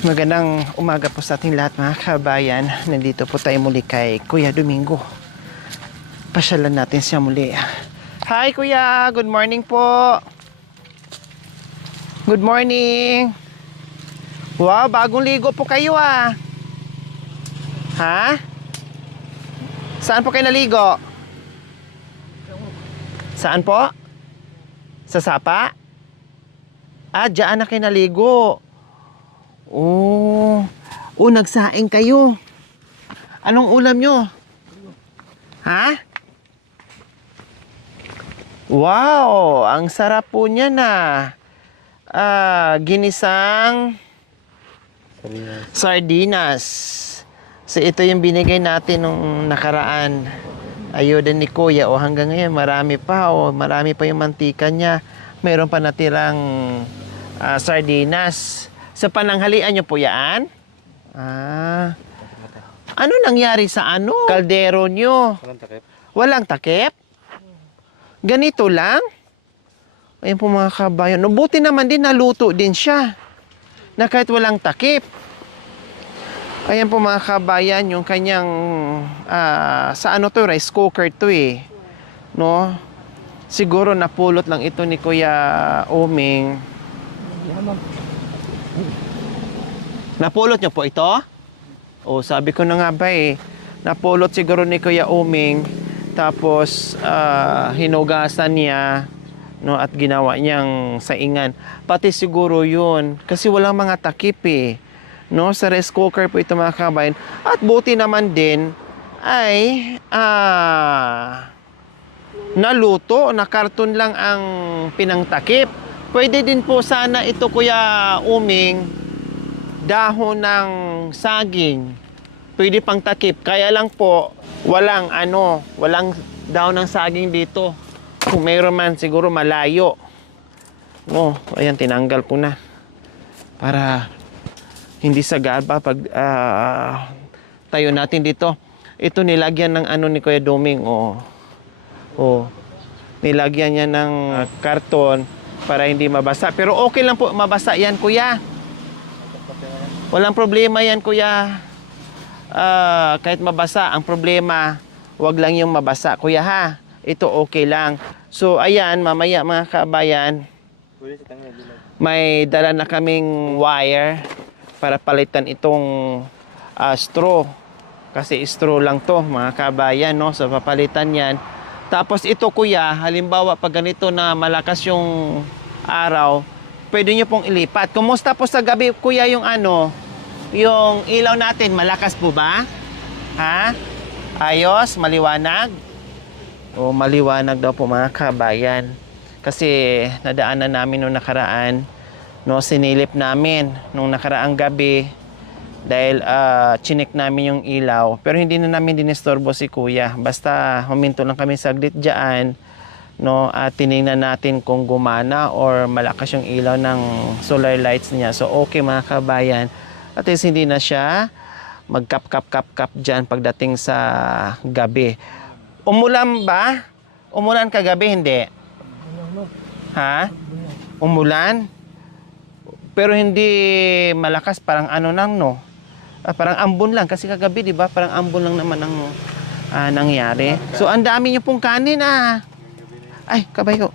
Magandang umaga po sa ating lahat mga kabayan. Nandito po tayo muli kay Kuya Domingo. Pasyalan natin siya muli. Hi Kuya, good morning po. Good morning. Wow, bagong ligo po kayo ah. Ha? Saan po kayo naligo? Saan po? Sa sapa? Ah, dyan na kayo naligo. Oh, nagsaing kayo. Anong ulam nyo? Ha? Wow, ang sarap po niya na. Ginisang sardinas. So ito yung binigay natin nung nakaraan. Ayun din ni Kuya. O hanggang ngayon marami pa. O marami pa yung mantika niya. Mayroon pa natirang sardinas. Sa pananghalian nyo po yan? Ano nangyari sa kaldero nyo? Walang takip. Walang takip? Ganito lang? Ayan po mga kabayan. No, buti naman din naluto din siya. Na kahit walang takip. Ayan po mga kabayan, yung kanyang sa to, rice cooker to eh. No? Siguro napulot lang ito ni Kuya Oming. Napulot niyo po ito? O sabi ko na nga ba eh. Napulot siguro ni Kuya Oming. Tapos hinugasan niya, no, at ginawa niyang saingan. Pati siguro yun. Kasi walang mga takip eh. No, sa rice cooker po ito mga kabayan. At buti naman din ay naluto. Na karton lang ang pinangtakip. Pwede din po sana ito Kuya Oming. Dahon ng saging. Pwede pang takip. Kaya lang po, walang dahon ng saging dito. Kung mayroon man, siguro malayo. No, ayan, tinanggal ko na. Para hindi sagaba pag tayo natin dito. Ito nilagyan ng ni Kuya Doming. Nilagyan niya ng karton para hindi mabasa. Pero okay lang po, mabasa yan, Kuya. Walang problema yan, Kuya. Kahit mabasa, ang problema, wag lang yung mabasa, Kuya ha. Ito okay lang. So, ayan, mamaya mga kabayan, may dala na kaming wire para palitan itong straw. Kasi straw lang to, mga kabayan, no? So, papalitan yan. Tapos ito, Kuya, halimbawa pag ganito na malakas yung araw, pwede nyo pong ilipat. Kumusta po sa gabi, Kuya, yung yung ilaw natin, malakas po ba? Ha? Ayos? Maliwanag? O, maliwanag daw po mga kabayan. Kasi nadaanan namin nung nakaraan, no, sinilip namin nung nakaraang gabi dahil chinek namin yung ilaw. Pero hindi na namin dinisturbo si Kuya. Basta huminto lang kami saglit dyan, no, at tinignan natin kung gumana or malakas yung ilaw ng solar lights niya. So okay mga kabayan, at least hindi na siya magkap-kap-kap-kap dyan pagdating sa gabi. Umulan ba? Umulan kagabi, hindi? Ha? Umulan? Pero hindi malakas, parang lang, no? Parang ambon lang, kasi kagabi, di ba? Parang ambon lang naman ang nangyari. So ang dami niyo pong kanin Ay, kabayo.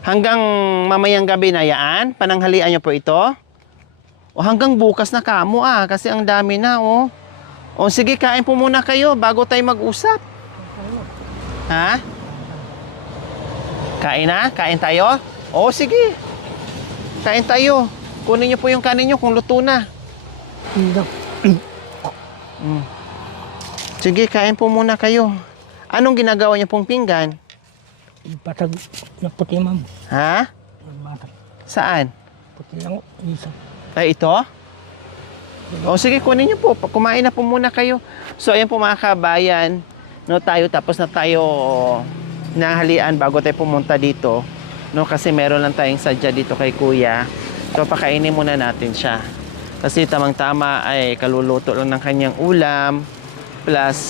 Hanggang mamayang gabi na yan? Pananghalian nyo po ito? O hanggang bukas na kamo kasi ang dami na O sige, kain po muna kayo bago tayo mag-usap. Ha? Kain na? Kain tayo? O sige. Kain tayo. Kunin nyo po yung kanin nyo kung luto na. Sige, kain po muna kayo. Anong ginagawa niyo pong pinggan? Patag na puti, ma'am. Ha? Batag. Saan? Puti lang. Isa. Ay, ito? O sige, kunin niyo po. Kumain na po muna kayo. So, ayan po mga kabayan. No, tapos na tayo nahalian bago tayo pumunta dito. No, kasi meron lang tayong sadya dito kay kuya. So pakainin muna natin siya. Kasi tamang-tama ay kaluluto lang ng kanyang ulam plus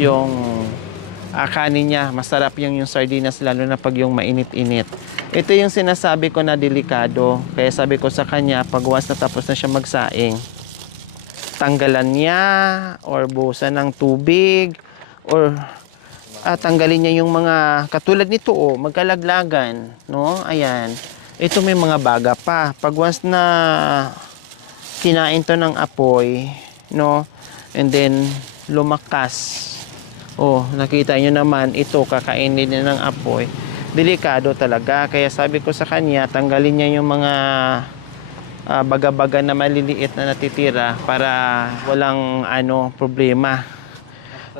yung kanin niya. Masarap yung sardinas lalo na pag yung mainit-init. Ito yung sinasabi ko na delikado. Kaya sabi ko sa kanya, pag once na tapos na siya magsaing, tanggalan niya or buhusan ng tubig or tanggalin niya yung mga katulad nito magkalaglagan, no? Ayan. Ito may mga baga pa. Pag once na kinain to ng apoy, no? And then lumakas. Nakita nyo naman ito kakainin niya ng apoy. Delikado talaga. Kaya sabi ko sa kanya, tanggalin niya yung mga baga-baga na maliliit na natitira para walang problema,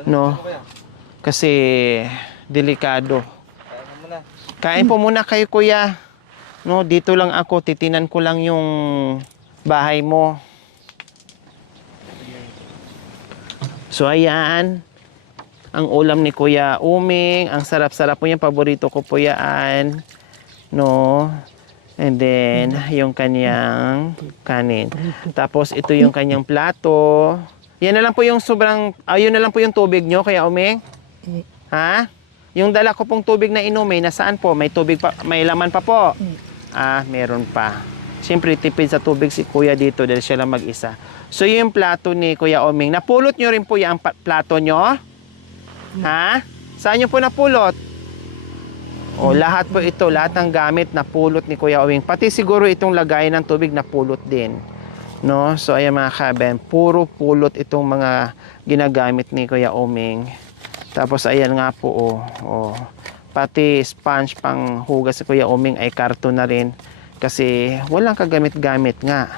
no? Kasi delikado. Kain po muna kayo kuya, no? Dito lang ako, titinan ko lang yung bahay mo. So ayan ang ulam ni Kuya Uming. Ang sarap-sarap po yan, paborito ko po yan, no? And then, yung kanyang kanin. Tapos, ito yung kanyang plato. Yan na lang po yung yun na lang po yung tubig nyo, Kuya Uming? Ha? Yung dala ko pong tubig na inumin, nasaan po? May tubig pa, may laman pa po? Meron pa. Siyempre, tipid sa tubig si Kuya dito dahil siya lang mag-isa. So, yung plato ni Kuya Uming, napulot nyo rin po yung plato nyo? Ha? Saan nyo po napulot? Lahat po ito, lahat ng gamit na pulot ni Kuya Uming. Pati siguro itong lagayan ng tubig na pulot din. No? So ayan mga kaben, puro pulot itong mga ginagamit ni Kuya Uming. Tapos ayan nga po, pati sponge pang hugas si Kuya Uming ay karton na rin. Kasi walang kagamit-gamit nga.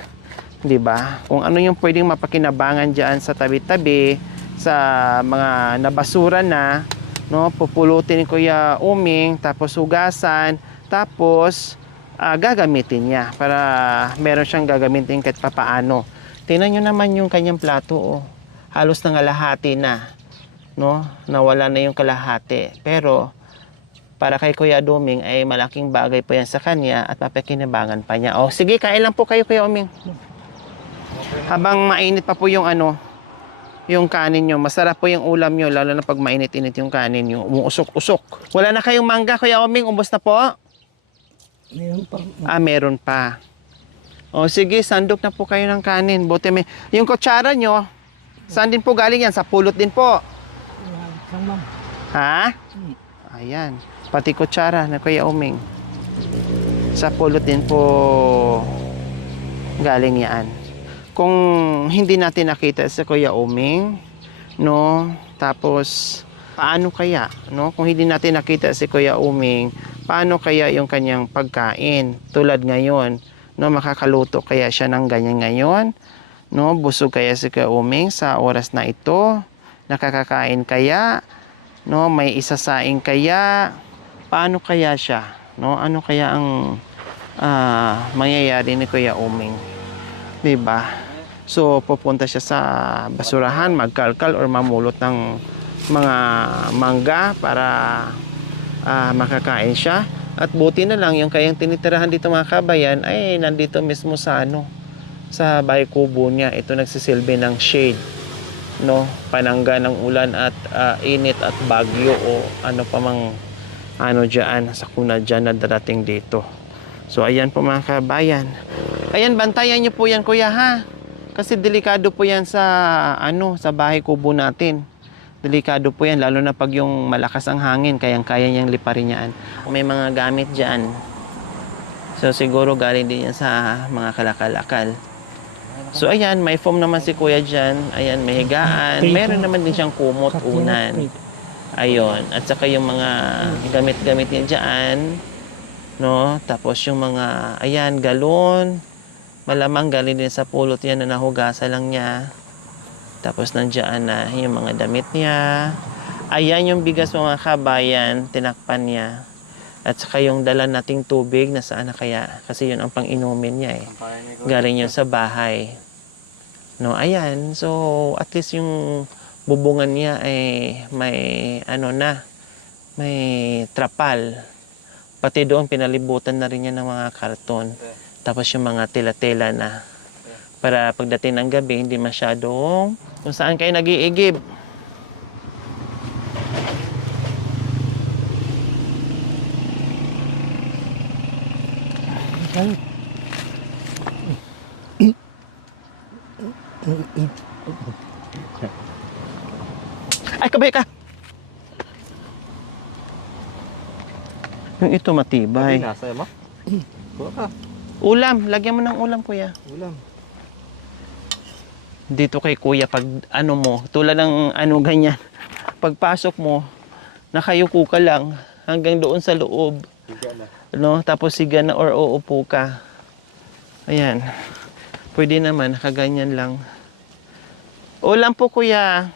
'Di ba? Kung ano yung pwedeng mapakinabangan diyan sa tabi-tabi, sa mga nabasura na, no, pupulutin ni Kuya Uming, tapos hugasan, tapos gagamitin niya para meron siyang gagamitin kahit papaano. Tingnan nyo naman yung kanyang plato, halos nangalahati na, no, nawala na yung kalahati. Pero para kay Kuya Uming ay malaking bagay po yan sa kanya at mapakinabangan pa niya. Sige, kain lang po kayo, Kuya Uming. Habang mainit pa po yung yung kanin nyo. Masarap po yung ulam nyo, lalo na pag mainit-init yung kanin nyo. Umuusok-usok. Wala na kayong mangga, Kuya Uming? Ubos na po? Meron pa. Meron pa. Sige, sandok na po kayo ng kanin. Buti may... Yung kutsara nyo, saan din po galing yan? Sa pulot din po? Ha? Ayan. Pati kutsara na Kuya Uming. Sa pulot din po galing yan. Kung hindi natin nakita si Kuya Uming, no? Tapos paano kaya, no? Kung hindi natin nakita si Kuya Uming, paano kaya yung kanyang pagkain? Tulad ngayon, no, makakaluto kaya siya ng ganyan ngayon? No, busog kaya si Kuya Uming sa oras na ito? Nakakakain kaya? No, may isasaing kaya? Paano kaya siya? No, ano kaya ang mangyayari ni Kuya Uming? 'Di ba? So, pupunta siya sa basurahan, magkalkal or mamulot ng mga mangga para makakain siya. At buti na lang yung kayang tinitirahan dito mga kabayan ay nandito mismo sa sa bahay kubo niya. Ito nagsisilbi ng shade, no? Panangga ng ulan at init at bagyo o ano pa mang diyan, sakuna diyan na darating dito. So, ayan po mga kabayan. Ayan, bantayan niyo po yan, Kuya, ha? Kasi delikado po yan sa sa bahay kubo natin. Delikado po yan, lalo na pag yung malakas ang hangin, kayang-kaya niyang liparin yan. May mga gamit dyan. So siguro galing din yan sa mga kalakal-akal. So ayan, may foam naman si Kuya dyan. Ayan, may higaan. Meron naman din siyang kumot, unan. Ayun, at saka yung mga gamit-gamit niya dyan. No? Tapos yung mga, ayan, galon. Malamang galing din sa pulot yan na nahugasan lang niya. Tapos nandiyan na yung mga damit niya. Ayan yung bigas mga kabayan, tinakpan niya. At saka yung dala nating tubig, nasaan na kaya? Kasi yun ang pang-inumin niya eh. Galing yun sa bahay. No, ayan. So, at least yung bubungan niya ay may may trapal Pati doon, pinalibutan na rin yan ng mga karton. Tapos yung mga tela-tela na. Para pagdating ng gabi, hindi masyadong kung saan kayo nag-iigib. Ay, Ay, kabay ka! Yung ito matibay. Nasa mo? Kuha ka. Ulam, lagyan mo ng ulam, kuya. Ulam. Dito kay kuya, pag ano mo, tulad ng ano ganyan, pagpasok mo, nakayuko ka lang hanggang doon sa loob. Higa na. No? Tapos siga na or uupo ka. Ayan. Pwede naman, nakaganyan lang. Ulam po, kuya.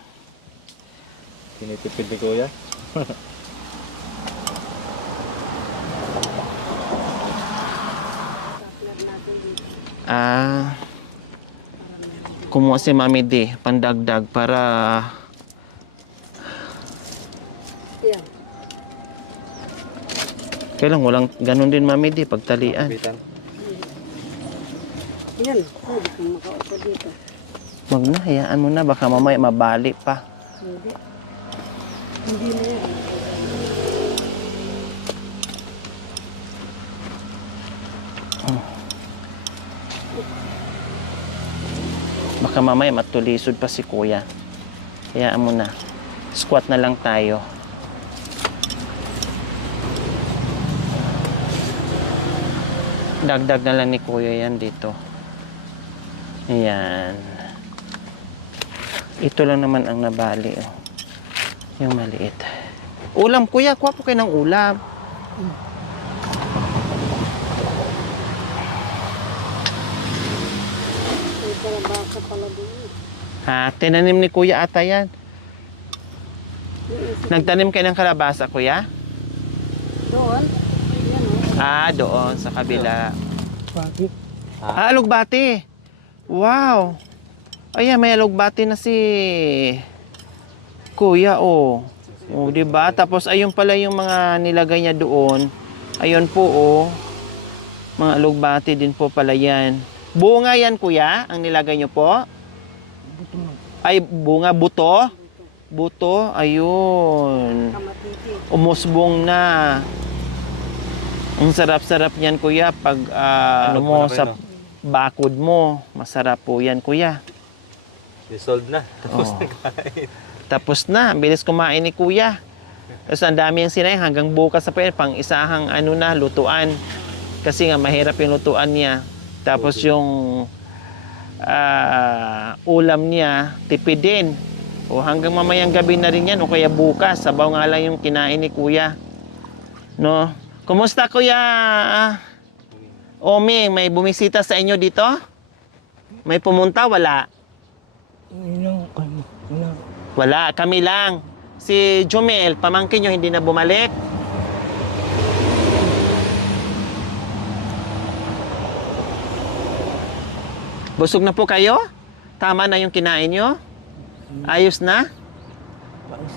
Tinitipid ni Kuya. Kumuha si Mami D, pandagdag para yeah. kailang walang ganun din Mami D, pagtalian. Bitan. Yan, pwede kong makaupo dito. Wag na, hayaan mo na, baka mamaya mabali pa. Hindi. Hindi na yan. Baka mamaya matulisod pa si kuya. Hayaan mo na. Squat na lang tayo. Dagdag na lang ni kuya yan dito. Ayan. Ito lang naman ang nabali. Oh. Yung maliit. Ulam kuya, kuha po kayo ng ulam. May kalabasa pala doon. Ha, tinanim ni kuya ata yan. Yung isa Nagtanim kayo ng kalabasa kuya? doon. Yan o. Ah, doon sa kabila. Bakit? Ah, alugbati. Wow. Ayan, may alugbati na si kuya, oh. Oh, di ba? Tapos ayun pala yung mga nilagay niya doon. Ayun po, oh. Mga alugbati din po pala yan. Bunga yan, kuya, ang nilagay niyo po? Buto mo. Ay, bunga, buto? Buto, ayun. Kamatiti. Umusbong na. Ang sarap-sarap niyan, kuya, pag ano mo, pa na sa rin, no? bakod mo. Masarap po yan, kuya. Resolved na. Tapos Oo. na kain. Tapos na, ang bilis kumain ni kuya. Tapos ang dami yung sinay, hanggang bukas sa pwede, pang isahang ano na, lutuan. Kasi nga, mahirap yung lutuan niya. Tapos yung ulam niya, tipid din. O hanggang mamayang gabi na rin yan, o kaya bukas, sabaw nga lang yung kinain ni kuya. No? Kumusta kuya? Oming, may bumisita sa inyo dito? May pumunta? Wala? Inang kami. Inang. Wala, kami lang. Si Jomel, pamangkin nyo, hindi na bumalik? Busog na po kayo? Tama na yung kinain nyo? Ayos na?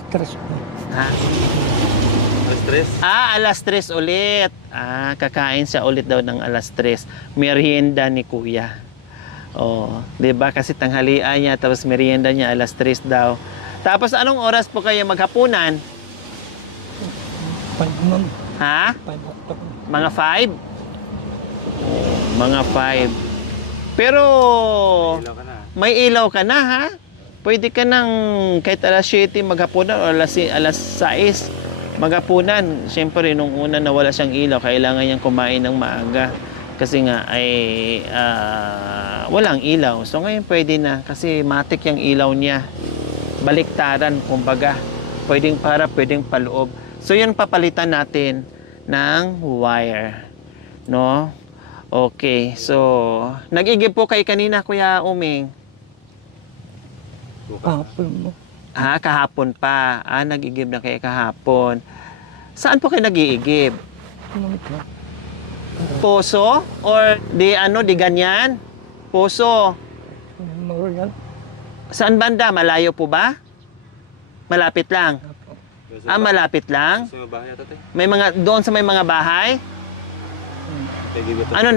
Stress ko. Ha? Stress. Ah, alas 3 ulit. Ah, kakain siya ulit daw ng alas 3. Merienda ni kuya. Oh, 'di ba kasi tanghalian niya tapos merienda niya alas 3 daw. Tapos anong oras po kayo maghapunan? 5 ma'am. Ha? 5 o'clock. Mga 5? Mga 5. Pero Ilaw ka na. may ilaw ka na, ha? Pwede ka nang kahit alas 7 maghapunan o alas 6 maghapunan. Siyempre, nung una nawala siyang ilaw, kailangan niyang kumain ng maaga. Kasi nga ay walang ilaw. So ngayon pwede na kasi matik yung ilaw niya. Baliktaran, kumbaga. Pwedeng para, pwedeng paloob. So yun papalitan natin ng wire. No? Okay. So, nag-igib po kayo kanina, Kuya Uming. Kapal mo. Ah, kahapon pa. Ah, nag-igib na kayo kahapon. Saan po kayo nag-iigib? Ano ito? Poso? Or di ano, di ganyan? Poso. Mga yan. Saan banda? Malayo po ba? Malapit lang. Malapit lang? Gusto mo bahay ata, te? May mga, doon sa may mga bahay? Pagigib ito. Ano,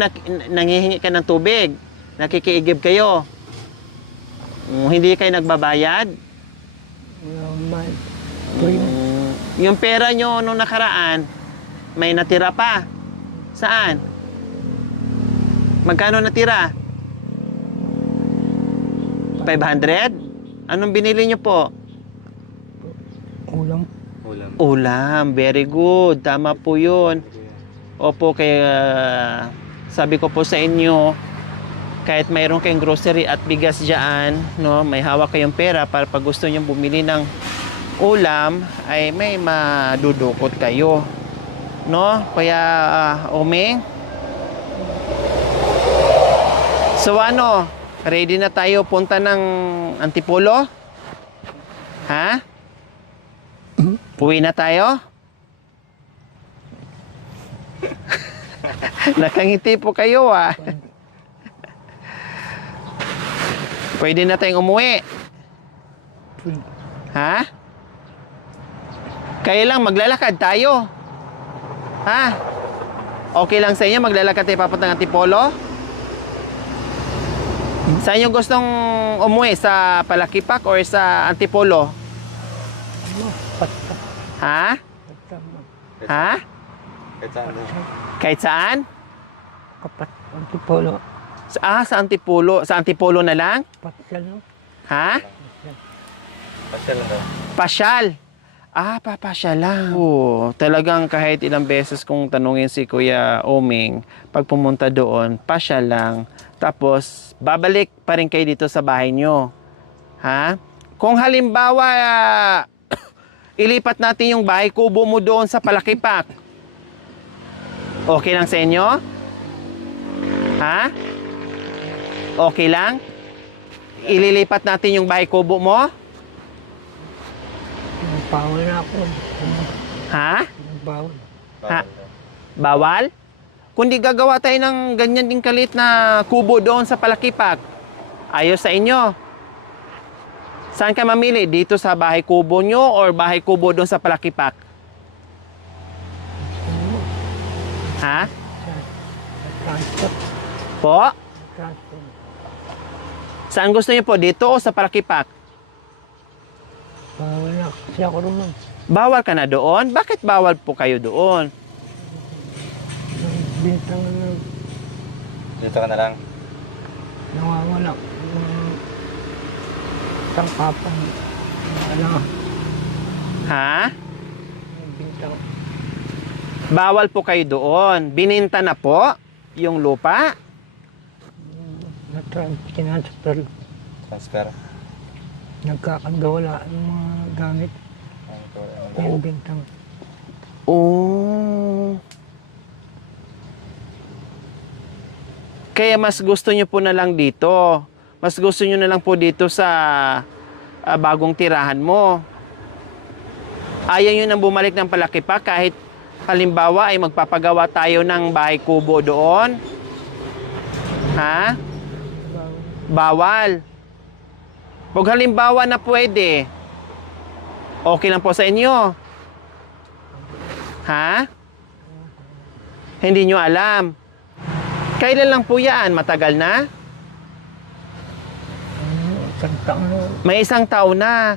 nangihingi ka ng tubig? Nakikiigib kayo? Hindi kayo nagbabayad? May tuwing Yung pera nyo nung nakaraan, may natira pa. Saan? Magkano natira? 500? Anong binili nyo po? ulam. Ulam. Ulam. Very good. Tama po yun. Opo, kaya sabi ko po sa inyo, kahit mayroon kayong grocery at bigas dyan, no, may hawak kayong pera para pag gusto nyo bumili ng ulam, ay may madudukot kayo. No? Kaya, Omeng. So ano, ready na tayo punta ng Antipolo? Ha? Uwi na tayo? Nakangiti po kayo ah. Pwede na tayong umuwi. Ha? Kaya lang maglalakad tayo. Ha? Okay lang sa inyo maglalakad tayo papuntang Antipolo? Saan yung gustong umuwi? Sa Palakipak or sa Antipolo? Pasta. Ha? Pasta mo. Ha? Kahit saan na. Kahit saan? Kapat. Antipolo. Sa Antipolo. Sa Antipolo na lang? Patsal no? Ha? Pasyal lang daw. Pasyal. Papasyal lang. Oo, talagang kahit ilang beses kong tanungin si Kuya Oming, pag pumunta doon, pasyal lang. Tapos, babalik pa rin kayo dito sa bahay nyo. Ha? Kung halimbawa, ilipat natin yung bahay kubo mo doon sa Palakipak. Okay lang sa inyo? Ha? Okay lang? Ililipat natin yung bahay kubo mo? Bawal na ako. Ha? Bawal. Ha? Bawal? Kundi gagawa tayo ng ganyan din kalit na kubo doon sa Palakipak. Ayos sa inyo. Saan ka mamili? Dito sa bahay kubo nyo or bahay kubo doon sa Palakipak? Ha? Transport. Po? Transport. Saan gusto niyo po? Dito o sa Palakipak? Bawal na kasi ako naman. Bawal ka na doon? Bakit bawal po kayo doon? Bintang na Dito ka na lang. nawawala. Yung tangkapang. Ano? Ha? Yung bintang. Bawal po kayo doon. Bininta na po yung lupa? Kinansper. Transfer. Nagkakagawala ng mga gamit. Yung bintang. Oh. Kaya mas gusto nyo po na lang dito. Mas gusto nyo na lang po dito sa bagong tirahan mo. Ayaw nyo nang bumalik ng Palakipak kahit halimbawa ay magpapagawa tayo ng bahay kubo doon. Ha? Bawal. Pag halimbawa na pwede, okay lang po sa inyo. Ha? Hindi nyo alam. Kailan lang po yan? Matagal na? Isang taon na. May isang taon na.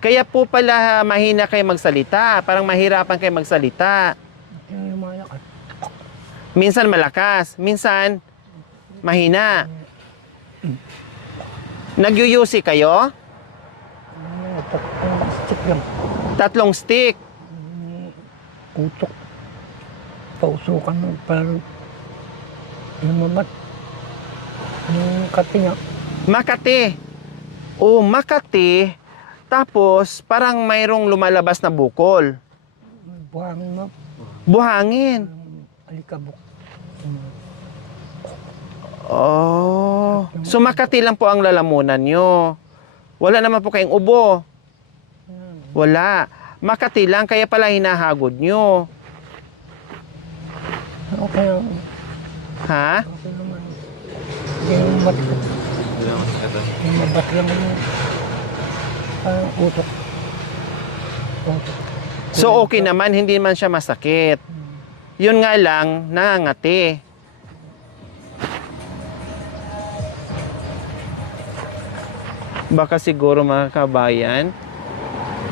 Kaya po pala mahina kayo magsalita. Parang mahirapan kayo magsalita. Yung malakas. Minsan malakas. Minsan mahina. Nagyuyusi kayo? Tatlong stick lang. 3 stick. Utok. Pausukan mo parang lumamat. Yung katinga. Makati. O Makati. Tapos parang mayroong lumalabas na bukol. Buhangin mo. Buhangin. Alikabok. Oh. So Makati lang po ang lalamunan nyo. Wala naman po kayong ubo. Wala. Makati lang, kaya pala hinahagod nyo. Okay lang. Ha? Okay naman. Yung mat. Yung mabat lang yung utok. Utok. So okay naman, hindi man siya masakit. Yun nga lang, nangangati. Baka siguro mga kabayan,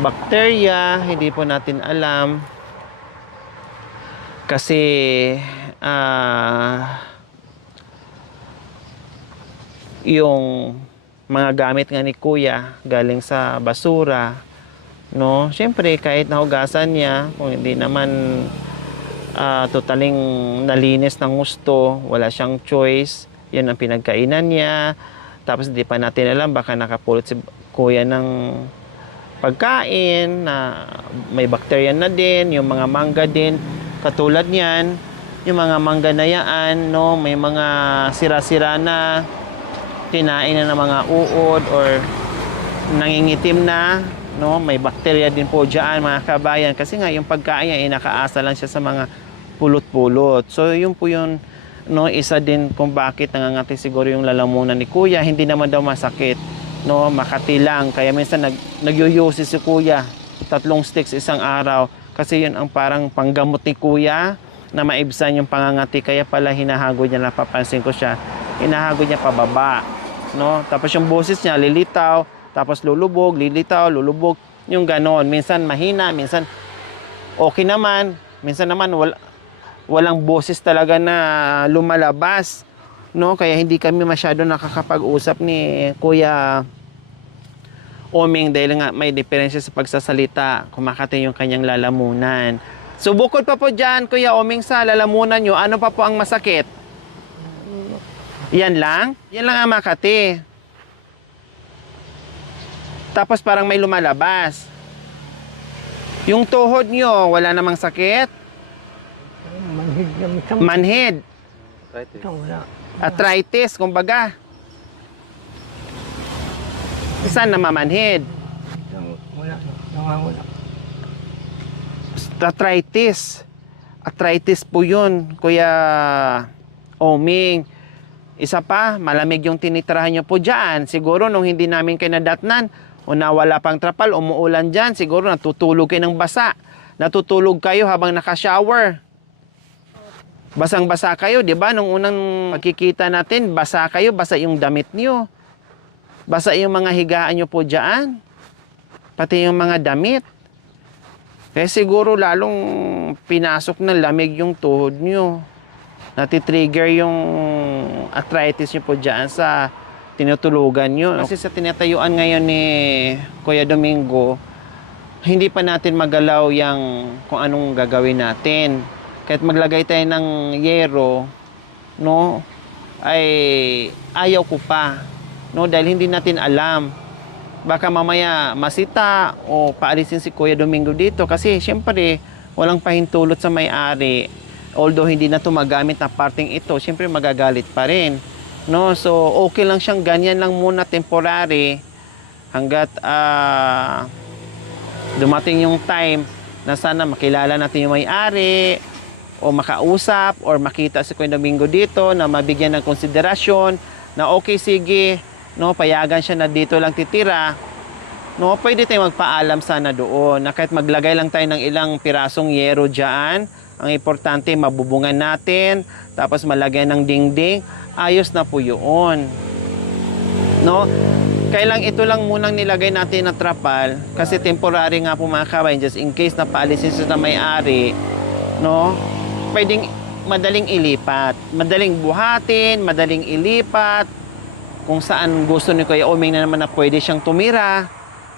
bakterya, hindi po natin alam. Kasi yung mga gamit nga ni Kuya galing sa basura, no? Siyempre kahit nahugasan niya, kung hindi naman totaling nalinis ng gusto, wala siyang choice, yan ang pinagkainan niya. Tapos hindi pa natin alam, baka nakapulot si Kuya ng pagkain na may bakterya na din, yung mga mangga din katulad niyan, yung mga mangga na yan, no, may mga sira-sira na, kinain na ng mga uod or nangingitim na, no, may bakterya din po diyan mga kabayan, kasi nga yung pagkain ay nakaasa lang siya sa mga pulot-pulot. So yun po yun, no, isa din kung bakit nangangati siguro yung lalamunan ni Kuya. Hindi naman daw masakit, no, makati lang. Kaya minsan nagyuyusi si Kuya 3 sticks isang araw, kasi yun ang parang panggamot ni Kuya na maibsan yung pangangati. Kaya pala hinahagod niya, napapansin ko siya, hinahagod niya pababa, no. Tapos yung boses niya lilitaw, tapos lulubog, lilitaw, lulubog, yung ganon. Minsan mahina, minsan okay naman, minsan naman walang boses talaga na lumalabas, no. Kaya hindi kami masyado nakakapag-usap ni Kuya Oming dahil nga may diferensya sa pagsasalita, kumakati yung kanyang lalamunan. So bukod pa po dyan, Kuya Oming, sa lalamunan nyo, ano pa po ang masakit? Yan lang? Yan lang ang makati. Tapos parang may lumalabas. Yung tuhod nyo, wala namang sakit? Manhid kami sa Manhid. Right, eh. wala. Arthritis, kumbaga. Saan namamanhid? Wala. Nawawala. Arthritis. Arthritis po yun, Kuya Oming. Isa pa, malamig yung tinitirahan nyo po dyan. Siguro nung hindi namin kayo nadatnan, o nawala pang trapal, umuulan dyan, siguro natutulog kayo ng basa. Natutulog kayo habang naka-shower. Basang-basa kayo, di ba? Nung unang pagkikita natin, basa kayo, basa yung damit nyo. Basa yung mga higaan nyo po dyan. Pati yung mga damit. Kaya siguro lalong pinasok ng lamig yung tuhod nyo. Natitrigger yung arthritis nyo po dyan sa tinutulugan nyo. Kasi sa tinatayuan ngayon ni Kuya Domingo, hindi pa natin magalaw yung kung anong gagawin natin. Kahit maglagay tayo ng yero, no, ay ayaw ko pa, no, dahil hindi natin alam. Baka mamaya masita o paalisin si Kuya Domingo dito kasi syempre walang pahintulot sa may-ari. Although hindi na ito magamit na parting ito, syempre magagalit pa rin, no. So okay lang siyang ganyan lang muna, temporary, hanggat dumating yung time na sana makilala natin yung may-ari o makausap or makita si Kuya Domingo dito na mabigyan ng konsiderasyon na okay, sige, no, payagan siya na dito lang titira, no, pwede tayong magpaalam sana doon na kahit maglagay lang tayo ng ilang pirasong yero dyan. Ang importante, mabubungan natin, tapos malagyan ng dingding, ayos na po yun, no. Kailang ito lang munang nilagay natin na trapal kasi temporary nga po mga kabayan, just in case na paalisin sa may-ari, no, pwedeng madaling ilipat, madaling buhatin, madaling ilipat kung saan gusto ni Kuya Oming na naman na pwede siyang tumira,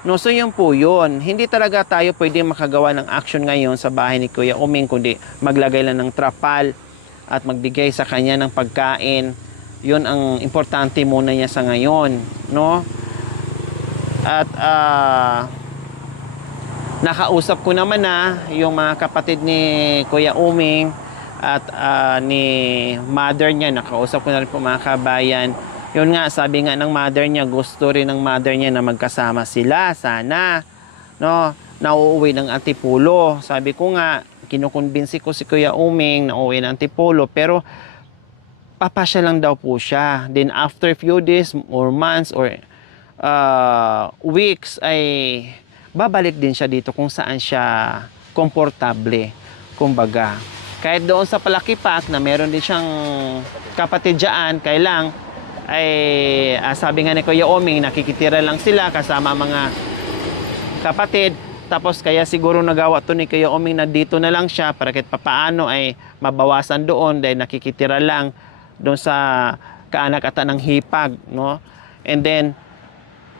no. So yun po yun, hindi talaga tayo pwede makagawa ng action ngayon sa bahay ni Kuya Oming, kundi maglagay lang ng trapal at magbigay sa kanya ng pagkain. Yun ang importante muna niya sa ngayon, no. At nakausap ko naman na yung mga kapatid ni Kuya Oming at ni mother niya, nakausap ko na rin po mga kabayan. Yun nga, sabi nga ng mother niya, gusto rin ng mother niya na magkasama sila sana, no, na uuwi ng Antipolo. Sabi ko nga, kinukumbinsi ko si Kuya Oming na uuwi ng Antipolo, pero papasya lang daw po siya. Then after few days or months or weeks ay babalik din siya dito kung saan siya komportable. Kumbaga, kahit doon sa Palakipak na meron din siyang kapatid dyan, kailang ay sabi nga ni Kuya Oming, nakikitira lang sila kasama mga kapatid. Tapos kaya siguro nagawa to ni Kuya Oming na dito na lang siya para kahit papaano ay mabawasan doon dahil nakikitira lang doon sa kaanak-ata ng hipag, no? And then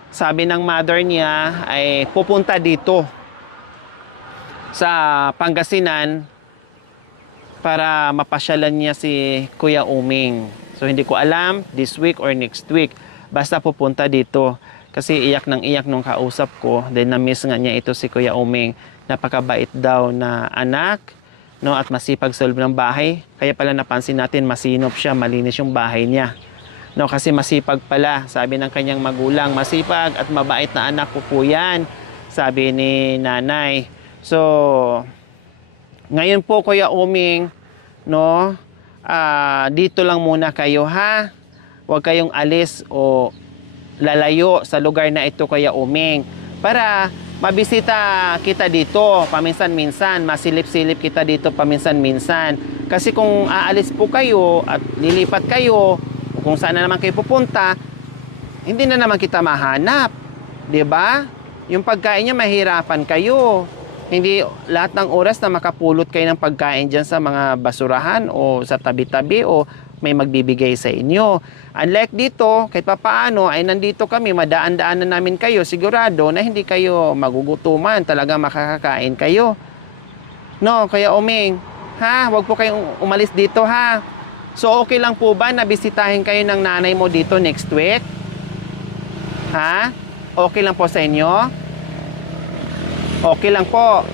sabi ng mother niya ay pupunta dito sa Pangasinan para mapasyalan niya si Kuya Oming. So hindi ko alam this week or next week. Basta pupunta dito. Kasi iyak ng iyak nung kausap ko. Then na-miss nga niya ito si Kuya Oming. Napakabait daw na anak, no, at masipag sa loob ng bahay. Kaya pala napansin natin masinop siya, malinis yung bahay niya. No, kasi masipag pala, sabi ng kanyang magulang, masipag at mabait na anak ko po yan, sabi ni nanay. So, ngayon po Kuya Oming, no, dito lang muna kayo ha. Huwag kayong alis o lalayo sa lugar na ito Kuya Oming. Para mabisita kita dito paminsan-minsan, masilip-silip kita dito paminsan-minsan. Kasi kung aalis po kayo at lilipat kayo, kung saan na naman kayo pupunta, hindi na naman kita mahanap. 'Di ba? Yung pagkain niya mahirapan kayo. Hindi lahat ng oras na makapulot kayo ng pagkain dyan sa mga basurahan o sa tabi-tabi o may magbibigay sa inyo. Unlike dito, kahit papaano ay nandito kami, madaan-daanan namin kayo, sigurado na hindi kayo magugutuman, talaga makakakain kayo. No, Kuya Oming, ha? Huwag po kayong umalis dito, ha? So, okay lang po ba na bisitahin kayo ng nanay mo dito next week? Ha? Okay lang po sa inyo? Okay lang po.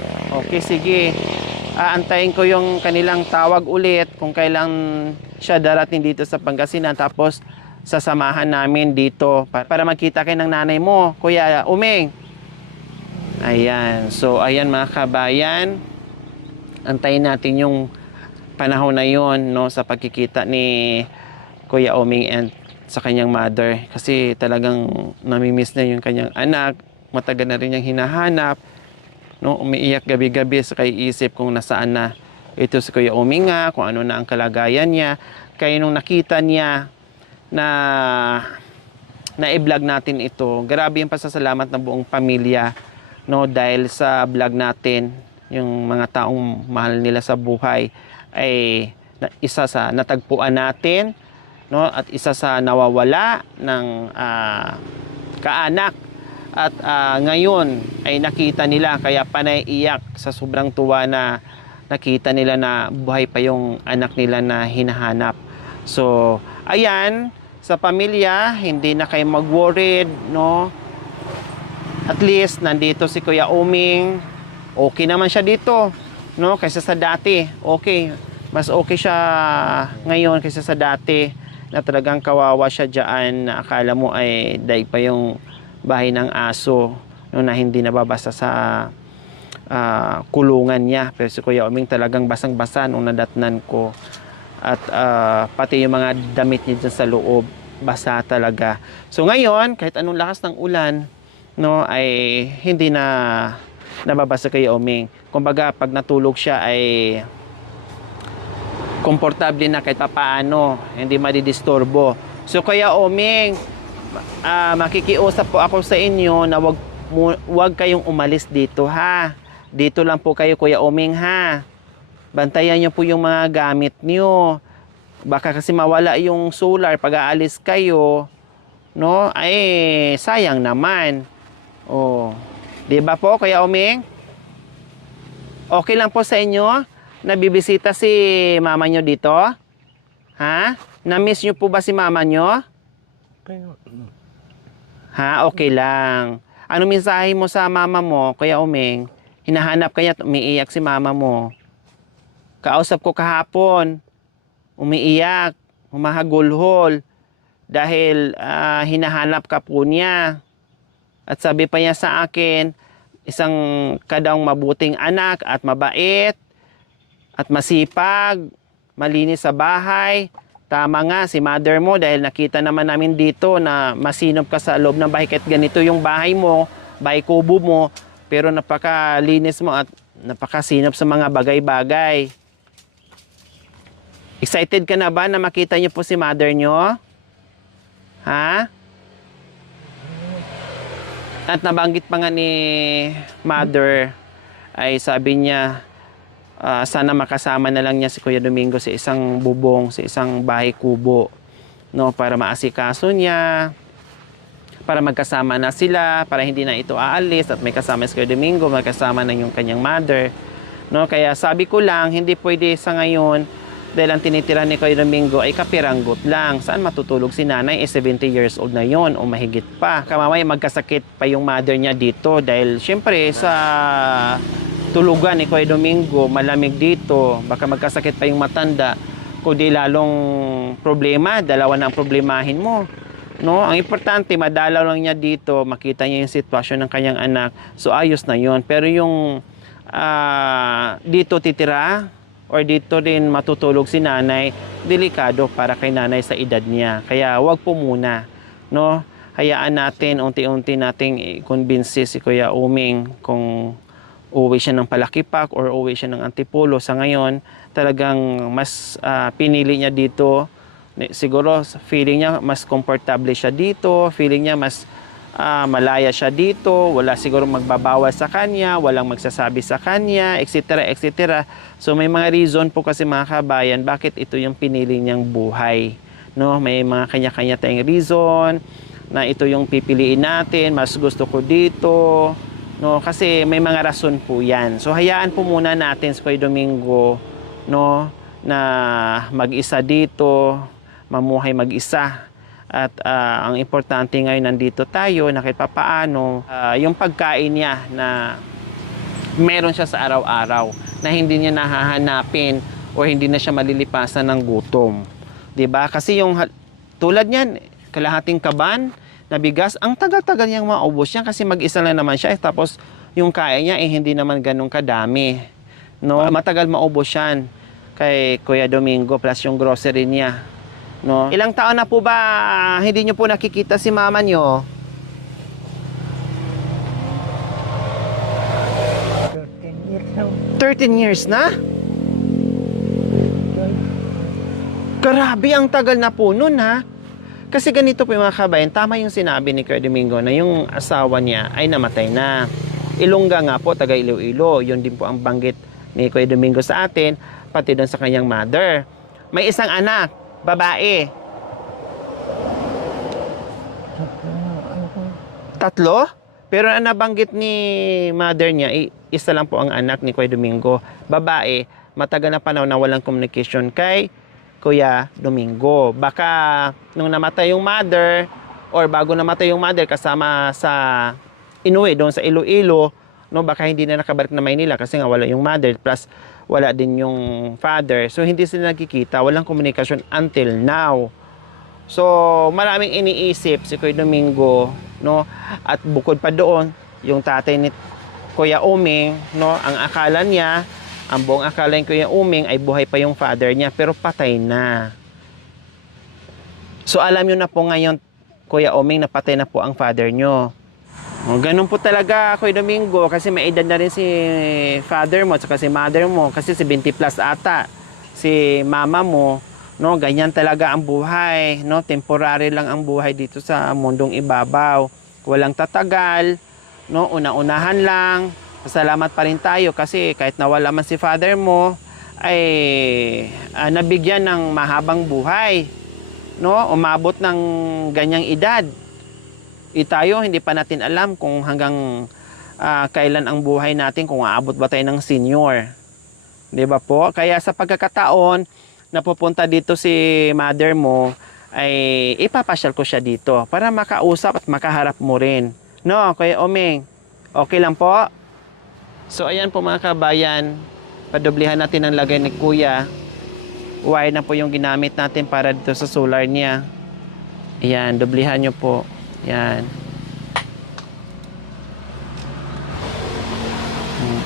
Okay, sige. Aantayin ko yung kanilang tawag ulit kung kailan siya darating dito sa Pangasinan. Tapos, sasamahan namin dito para magkita kayo ng nanay mo, Kuya Oming. Ayan. So, ayan mga kabayan. Antayin natin yung panahon na yon, no, sa pagkikita ni Kuya Oming and sa kanyang mother. Kasi talagang namimiss na yung kanyang anak. Matagal na rin niyang hinahanap. No, umiiyak gabi-gabi sa kaiisip kung nasaan na ito si Kuya Oming nga, kung ano na ang kalagayan niya. Kaya nung nakita niya na i-vlog natin ito, grabe yung pasasalamat ng buong pamilya, no, dahil sa vlog natin, yung mga taong mahal nila sa buhay ay isa sa natagpuan natin, no, at isa sa nawawala ng kaanak. At ngayon ay nakita nila, kaya panay iyak sa sobrang tuwa na nakita nila na buhay pa yung anak nila na hinahanap. So, ayan, sa pamilya, hindi na kayo mag-worried, no? At least, nandito si Kuya Oming. Okay naman siya dito, no? Kaysa sa dati. Okay. Mas okay siya ngayon kaysa sa dati na talagang kawawa siya dyan na akala mo ay daig pa yung bahay ng aso, no, na hindi nababasa sa kulungan niya. Pero si Kuya Oming talagang basang-basa nung nadatnan ko. At pati yung mga damit niya dyan sa loob, basa talaga. So ngayon, kahit anong lakas ng ulan, no, ay hindi na nababasa kay Oming. Kumbaga, pag natulog siya ay komportable na kahit papaano, hindi madidisturbo. So Kuya Oming, makikiusap po ako sa inyo na wag kayong umalis dito, ha. Dito lang po kayo, Kuya Oming, ha. Bantayan niyo po yung mga gamit niyo. Baka kasi mawala yung solar pag aalis kayo, no? Ay, sayang naman. Oh, 'di ba po, Kuya Oming? Okay lang po sa inyo na bibisita si mama niyo dito? Ha? Na-miss niyo po ba si mama niyo? Ha, okay lang. Ano mensahe mo sa mama mo, Kuya Oming? Hinahanap kaya at umiiyak si mama mo. Kausap ko kahapon, umiiyak, humahagulhol dahil hinahanap ka po niya. At sabi pa niya sa akin, isang kadaong mabuting anak at mabait at masipag, malinis sa bahay. Tama nga, si mother mo, dahil nakita naman namin dito na masinop ka sa loob ng bahay. Kahit ganito yung bahay mo, bahay kubo mo, pero napakalinis mo at napakasinop sa mga bagay-bagay. Excited ka na ba na makita niyo po si mother niyo? Ha? At nabanggit pa nga ni mother, ay sabi niya, sana makasama na lang niya si Kuya Domingo sa isang bubong, sa isang bahay kubo, no, para maasikaso niya, para magkasama na sila, para hindi na ito aalis at may kasama si Kuya Domingo, magkasama na yung kanyang mother, no. Kaya sabi ko lang, hindi pwede sa ngayon dahil ang tinitira ni Kuya Domingo ay kapiranggot lang. Saan matutulog si nanay? 70 years old na yon o mahigit pa. Kamamay magkasakit pa yung mother niya dito dahil syempre sa tulugan ni Kuya Domingo malamig dito. Baka magkasakit pa yung matanda. Kundi lalong problema, dalawa na ang problemahin mo. No, ang importante madalaw lang niya dito, makita niya yung sitwasyon ng kanyang anak. So ayos na yon. Pero yung dito titira or dito din matutulog si nanay, delikado para kay nanay sa edad niya. Kaya wag po muna, no? Hayaan natin, unti-unti nating i-convince si Kuya Uming kung uwi siya ng Palakipak or uwi siya ng Antipolo. Sa ngayon, talagang mas pinili niya dito. Siguro feeling niya mas komportable siya dito, feeling niya mas malaya siya dito, wala siguro magbabawas sa kanya, walang magsasabi sa kanya, etc. etc. So may mga reason po kasi mga kabayan bakit ito yung pinili niyang buhay, no? May mga kanya-kanya tayong reason na ito yung pipiliin natin, mas gusto ko dito, no? Kasi may mga rason po yan. So hayaan po muna natin si Kuya Domingo, no, na mag-isa dito, mamuhay mag-isa. At ang importante ngayon nandito tayo na kahit papaano yung pagkain niya na meron siya sa araw-araw na hindi niya nahahanapin o hindi na siya malilipasan ng gutom. 'Di ba? Kasi yung tulad niyan, kalahating kaban na bigas, ang tagal-tagal niyang maubos yan kasi mag-isa lang naman siya. Tapos yung kain niya hindi naman ganun kadami. No? Matagal maubos yan kay Kuya Domingo plus yung grocery niya. No? Ilang taon na po ba hindi nyo po nakikita si mama nyo? 13 years old. 13 years na? Grabe, ang tagal na po nun ha. Kasi ganito po yung mga kabayan, tama yung sinabi ni Kuya Domingo na yung asawa niya ay namatay na. Ilongga nga po, taga Iloilo. Yun din po ang banggit ni Kuya Domingo sa atin, pati doon sa kanyang mother. May isang anak, babae. 3? Pero ang nabanggit ni mother niya, isa lang po ang anak ni Kuya Domingo. Babae, matagal na panahon na walang communication kay Kuya Domingo. Baka nung namatay yung mother, or bago namatay yung mother, kasama sa inuwi doon sa Iloilo, no, baka hindi na nakabalik na Maynila kasi nga wala yung mother, plus wala din yung father. So, hindi sila nagkikita. Walang komunikasyon until now. So, maraming iniisip si Kuya Domingo, no? At bukod pa doon, yung tatay ni Kuya Uming, no? Ang akala niya, ang buong akala ni Kuya Uming ay buhay pa yung father niya, pero patay na. So, alam nyo na po ngayon, Kuya Uming, na patay na po ang father nyo. Ganun po talaga, Kuya Domingo, kasi may edad na rin si father mo at si mother mo, kasi 70 plus ata si mama mo, no? Ganyan talaga ang buhay, no? Temporary lang ang buhay dito sa mundong ibabaw. Walang tatagal, no? Una-unahan lang. Salamat pa rin tayo kasi kahit nawala man si father mo, ay nabigyan ng mahabang buhay, no? Umabot ng ganyang edad. Tayo, hindi pa natin alam kung hanggang kailan ang buhay natin, kung aabot ba tayo ng senior. 'Di ba po? Kaya sa pagkakataon na pupunta dito si mother mo, ay ipapasyal ko siya dito para makausap at makaharap mo rin. No, Kuya Uming, okay lang po? So, ayan po mga kabayan, padoblihan natin ang lagay ni Kuya. Wire na po yung ginamit natin para dito sa solar niya. Ayan, doblihan nyo po. Yan.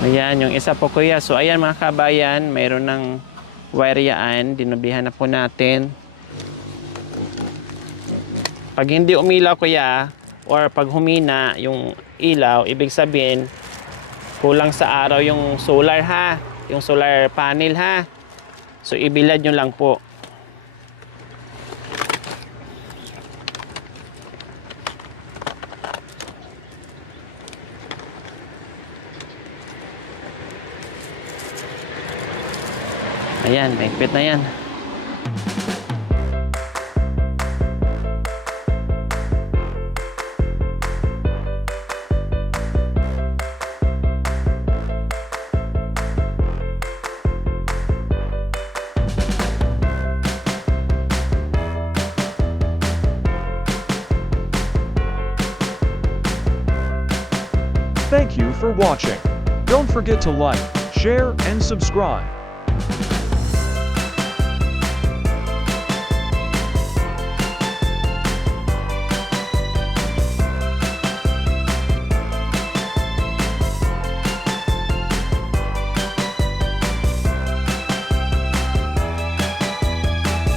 Ayan, yung isa po Kuya. So, ayan mga kabayan, mayroon ng wire yan. Dinoblihan na po natin. Pag hindi umilaw Kuya, or pag humina yung ilaw, ibig sabihin, Kulang sa araw yung solar ha. Yung solar panel ha. So ibilad nyo lang po. Ayan, mahigpit na yan. Thank you for watching. Don't forget to like, share, and subscribe.